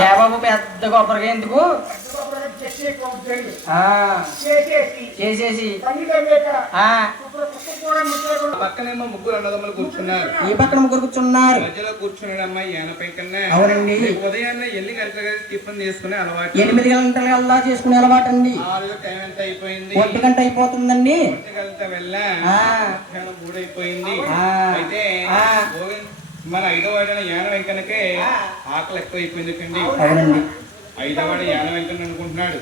ఏ బాబు పెద్ద కొబ్బరికాయ ఎందుకు? చేసేసి. పక్కనేమో ముగ్గురు అన్నదమ్ములు కూర్చున్నారు. ఈ పక్కన ముగ్గురు కూర్చున్నారు. మధ్యలో కూర్చున్నాడు అమ్మాయి ఏనపై కన్నా అవునండి. ఉదయాన్నే ఎన్ని గంటలుగా టిఫిన్ చేసుకునే అలవాటు. ఎనిమిది గంటల కల్లా చేసుకునే అలవాటు అండి ఆరు టైం ఎంత అయిపోయింది? ఒంటి గంట అయిపోతుందండి. ఒంటి గంట వెళ్ళా మూడు అయిపోయింది ఆ. అయితే ఆ. గోవింద్ మన ఐదో వాడిన యాన వెంకన్నకే ఆకలి ఎక్కువ అయిపోయింది కండి అవునండి. ఐదో వాడు యాన వెంకన్న అనుకుంటున్నాడు.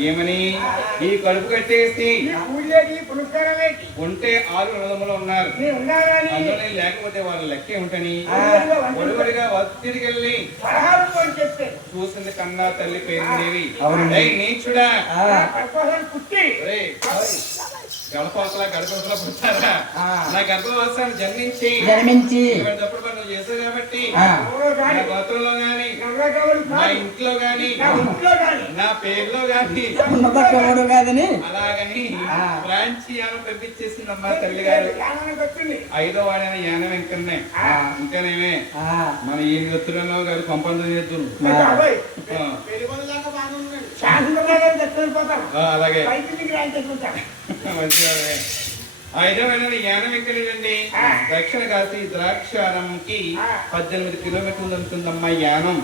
ఏమని? ఈ కడుపు కట్టేసి ఉంటే ఆరు అన్నదమ్ములు ఉన్నారు. అందులో లేకపోతే వాళ్ళ లెక్క ఏమిటని ఆ. ఒడివడిగా ఒత్తిడికెళ్ళి చూసింది కన్నా తల్లి పేరుండేవి. ఏయ్ నీచుడా. గడపవతల గడపవతల పుట్టారా. నా గర్భవస్థను జన్మించి. జన్మించి. ఇప్పటికప్పుడు పని నువ్వు చేసావు కాబట్టి ఆ, ఎవరో నా గాని గోత్రంలో గాని నవ్వగవలు నా కాదు. ఇంట్లో గాని నా ఇంట్లో గాని. నా పేరులో గాని. ఉన్నదక్కడు కాదని. అలాగని ఆ. బ్రాంచి యానం తల్లి గారు. ఐదో వాడైన యాన వెంకన్నే. ఇంకానేమే. ఆ, మన ఈ మిత్రులలో గారు పంపందం ఆ, అలాగే. దక్షిణ కాశీ ద్రాక్షారంకి. పద్దెనిమిది కిలోమీటర్లు ఉంటుందమ్మా యానం.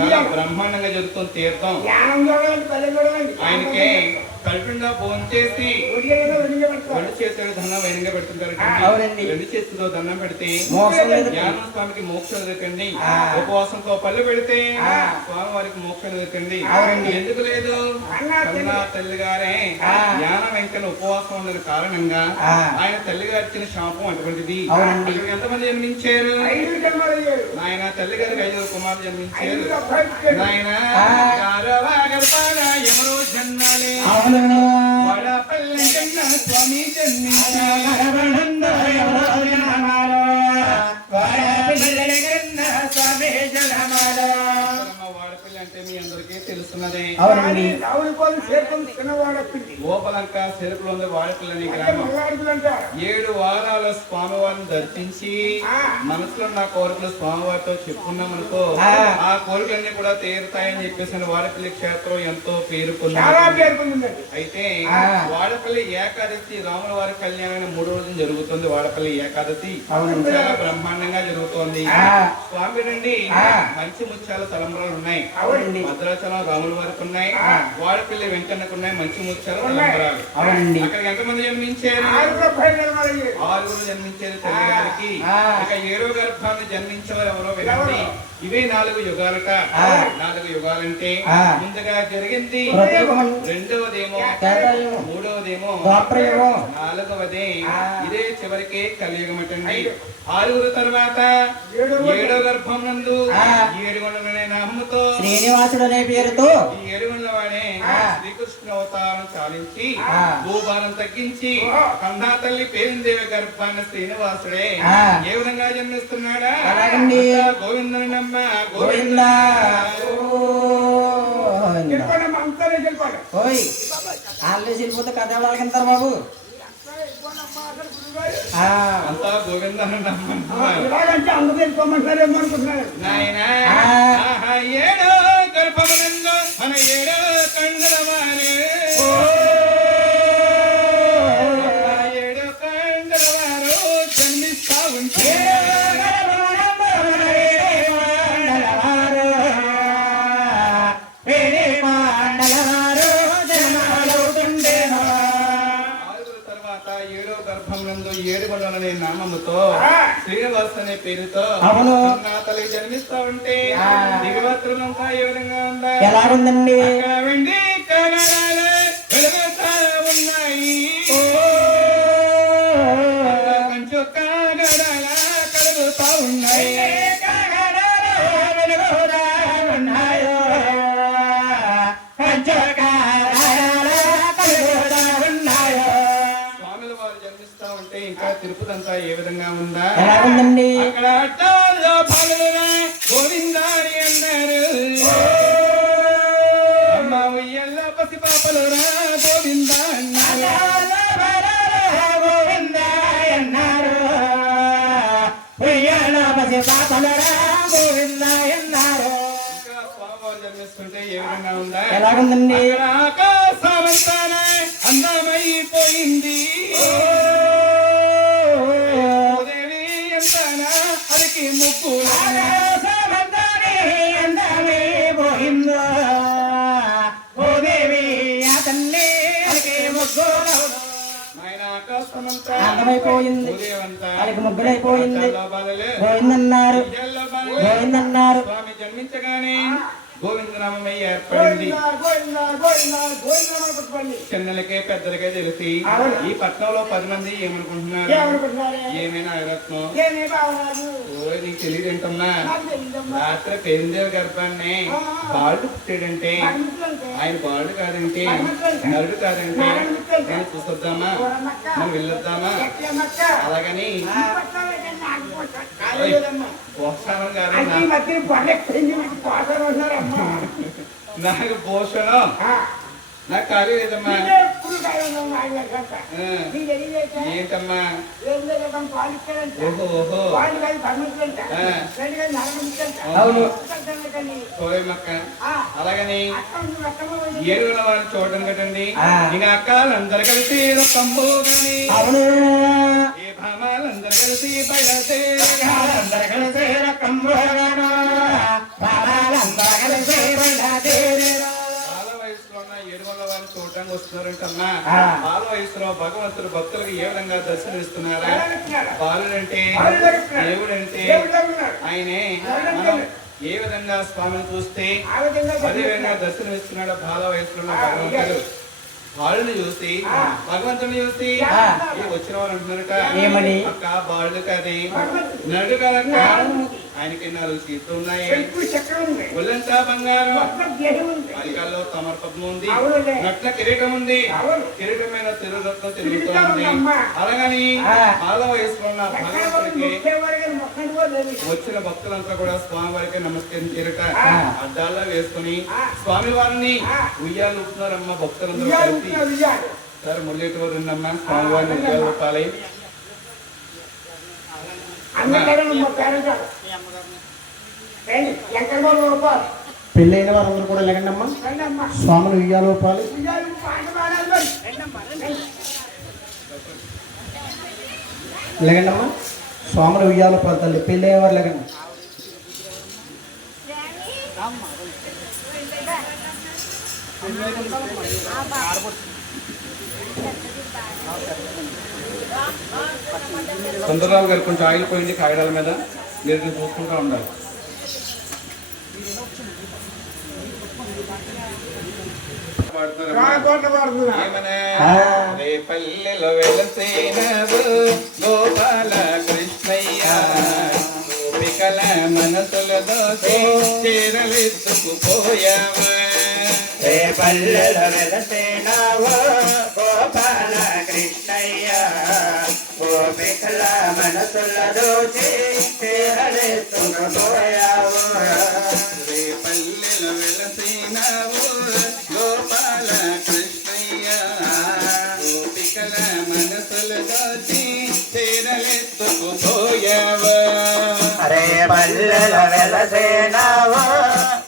చాలా బ్రహ్మాండంగా జరుగుతుంది తీర్థం. ఆయనకే కడుపుండా భోజనం చేసి ఉడియలో ఉడియ పడతారు రెండు చేతులు దండం వైనంగా పెడుతుంటారు చేతుల్లో దండం పెడితే జ్ఞానం స్వామికి మోక్షం దొరకండి ఆ. ఉపవాసంతో పళ్ళు పెడితే. స్వామి వారికి మోక్షం దొరకండి అవునండి. ఎందుకు లేదు? కన్నా తల్లి. గారే. జ్ఞాన వెంకన్న ఉపవాసం ఉండని కారణంగా. ఆయన తల్లి గారు ఇచ్చిన శాపం అటువంటిది. ఎంతమంది జన్మించారు? నాయన తల్లి గారికి ఐదు కుమారులు జన్మించారు. ఐదు అబ్బాయి నాయన ఆ. గారవ గర్భాన యమను జన్మాలే అవును వడపల్లి జన్న స్వామి జన్మించారు. తెలుస్తున్నదే గోపలంక చెరుకులో ఉంది వాడపల్లి అనే అంటే గ్రామం ఏడు వారాల స్వామివారిని దర్శించి. మనసులో నా కోరికలు స్వామివారితో చెప్పుకున్నాం అనుకో ఆ. కోరికలన్నీ కూడా తీరుతాయని చెప్పేసి వాడపల్లి క్షేత్రం ఎంతో పేరు చాలా పొందింది పేర్కొందండి అయితే. వాడపల్లి ఏకాదశి రాముల వారి కళ్యాణం మూడు రోజులు జరుగుతుంది వాడపల్లి ఏకాదశి. చాలా బ్రహ్మాండంగా జరుగుతోంది. స్వామి నుండి. మంచి ముత్యాల తలంబరాలు ఉన్నాయి. భద్రాచలం రాముల వారికి ఉన్నాయి. వాడపల్లి వెంకన్నకు ఉన్నాయి మంచి. తలంబరాలు అవునండి అక్కడికి ఎంతమంది జన్మించారు ఆరుగురు జన్మించారు తల్లి గారికి. ఇక ఏడో గర్భాన్ని జన్మించేవారు ఎవరో వినండి? ఇవే నాలుగు యుగాలట. నాలుగు యుగాలంటే. ముందుగా జరిగింది. రెండవదేమో. మూడవదేమో. నాలుగవదే. ఇదే చివరికి కలియుగమటండి ఆరుగురు తర్వాత ఏడవ- ఏడో గర్భం నందు. ఏడుగొండలనే నామముతో శ్రీనివాసుడు అనే పేరుతో ఈ ఏడుగొండల వాడే ఆ. శ్రీకృష్ణ అవతారం చాలించి. భూభారం తగ్గించి. కందా తల్లి పేరుందేవి గర్భాన్న శ్రీనివాసుడే. ఏ విధంగా జన్మిస్తున్నాడా? అలాగండి. గోవిందని నమ్మ గోవింద. వాళ్ళు కథ వాళ్ళకంటారు బాబు? అంతా గోవిందని నమ్మ. ఇలాగంటే అందరూ వెళ్ళిపోమంటారేమో అనుకుంటున్నారు. నాయనా ఏడో గర్భం నందు ఏడు అనే నామముతో శ్రీనివాస్ అనే పేరుతో అవును. నా తల్లి జన్మిస్తా ఉంటే. దిగవత్రులంతా ఏ విధంగా ఉందా ఎలా ఉందండి అంతా ఏ విధంగా ఉందా? ఎలా ఉందండి అక్కడ అట్టాల్లో పాలన గోవిందారి అన్నారు. అమ్మ ఉయ్యల్ల పసి పాపలు రా గోవింద అన్నారు ఇంకా స్వామివారు ఏ విధంగా ఉందా? ఎలాగుందండి? అక్కడ ఆకాశమంతానే అందమైపోయింది. భూదేవంతా అలికి ముగ్గులైపోయింది. పోయిందన్నారు. పోయిందన్నారు. స్వామి జన్మించగానే గోవిందనామై ఏర్పడింది. చిన్నలకే పెద్దలకే తెలిసి. ఈ పట్నంలో పది మంది ఏమనుకుంటున్నారు? ఏమైనా? ఓ నీకు నాకు తెలీదమ్మా. రాత్రి పెరిందేవి గర్భాన్ని. బాలుడు పుట్టాడంటే. ఆయన బాలుడు కాదంటే. నరుడు కాదంటే నేను చూసొద్దామా. మనం వెళ్ళొద్దామా? అలాగని నాకు గారు అన్నారమ్మా. నాకు ఖాళీ లేదమ్మా? ఏంటమ్మా. ఓహో ఓహో. అవును. అలాగని. ఏడుగుల వారిని చూడడం కదండి. ఇంకా అక్కలందరు కలిసి రొక్కంబోగని అవును? ఏ భామాలందరు కలిసి బయలుదేరి. వస్తున్నారంటమ్మా ఆ. బాల వయసులో భగవంతుడు భక్తులకు ఏ విధంగా ఎలా ఇస్తున్నారా? బాలుడంటే బాలుడు ఇస్తున్నాడు. దేవుడంటే. ఆయనే? మనం ఏ విధంగా స్వామిని చూస్తే అదే విధంగా దర్శనం దర్శనమిస్తున్నాడు బాల వయసులో భగవంతుడు బాలుని చూసి. భగవంతుని చూసి వచ్చిన వాళ్ళు అంటున్నారట ఏమని? అక్క బాళ్ళు కాదే భగవంతుడు. ఆయనకి నాలుగు సీట్లు ఉన్నాయి. ఒళ్ళంతా బంగారం మొత్తం దేహం ఉంది. నట్ల కిరీటం ఉంది. కిరీటమైన తిరురత్నం. అలాగని. బాల వయసులో ఉన్న భగవంతుడికి. వచ్చిన భక్తులంతా కూడా స్వామి వారికి నమస్కరించారట ఆ. అద్దాల్లో వేసుకుని. స్వామి వారిని. ఉయ్యాలు ఊపుతున్నారమ్మ భక్తులందరూ కలిసి ఉయ్యాలు. సార్ మురళీటూరు ఉన్నమ్మ స్వామి వారిని ఉయ్యాలు ఊపాలి అందరికీ మా పేరెంట్ గారు. రండి, ఎక్కడ వాళ్ళు ఊపాలి? పెళ్ళైన వారందరూ కూడా లేకండి అమ్మా. ఉయ్యాలోపాలి ఉయ్యాలు రండి. లేకండి అమ్మా. స్వామిని ఉయ్యాలోపాలి తల్లి. పెళ్ళైన వారు లేకండి. సుందరరావు గారు కొంచెం ఆయిల్ పోయింది కాగితాల మీద. మీరు చూసుకుంటూ ఉండాలి. పల్లెలో వెలసేనవు గోపాల కృష్ణయ్య గోపికల మనసుల దోసే చేరలెత్తుకుపోయావా? ఏ పల్లెల వెలసేనావో గోపాల కృష్ణయ్య గోపికల మనసుల దోచి తీరలెత్తుకుపోయావు రే పల్లెలో వెలసేనవు గోపాల కృష్ణయ్య గోపికల మనసుల దోచి చేరలెత్తుకుపోయావా అరే పల్లెల వెలసేనావో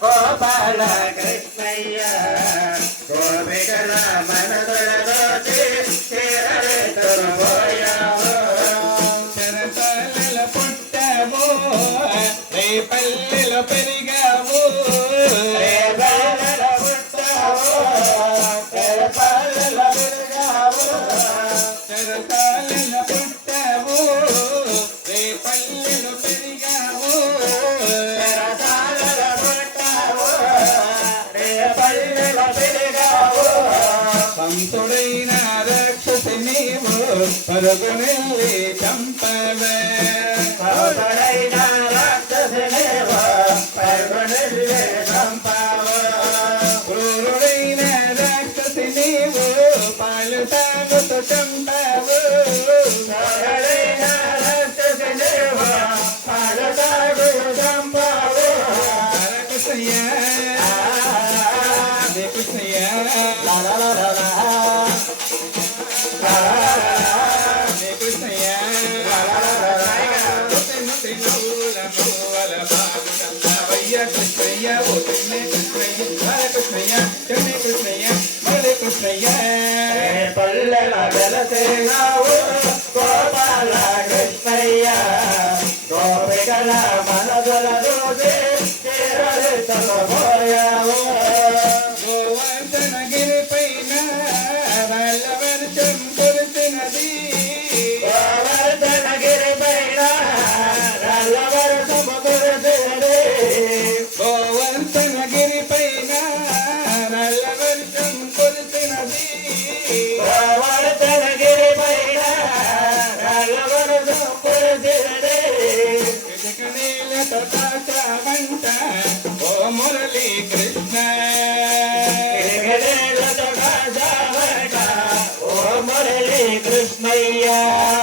గోపాల மரபு மெல்லே சம்பவ వెలసేనావు గోపాల Krishnaya.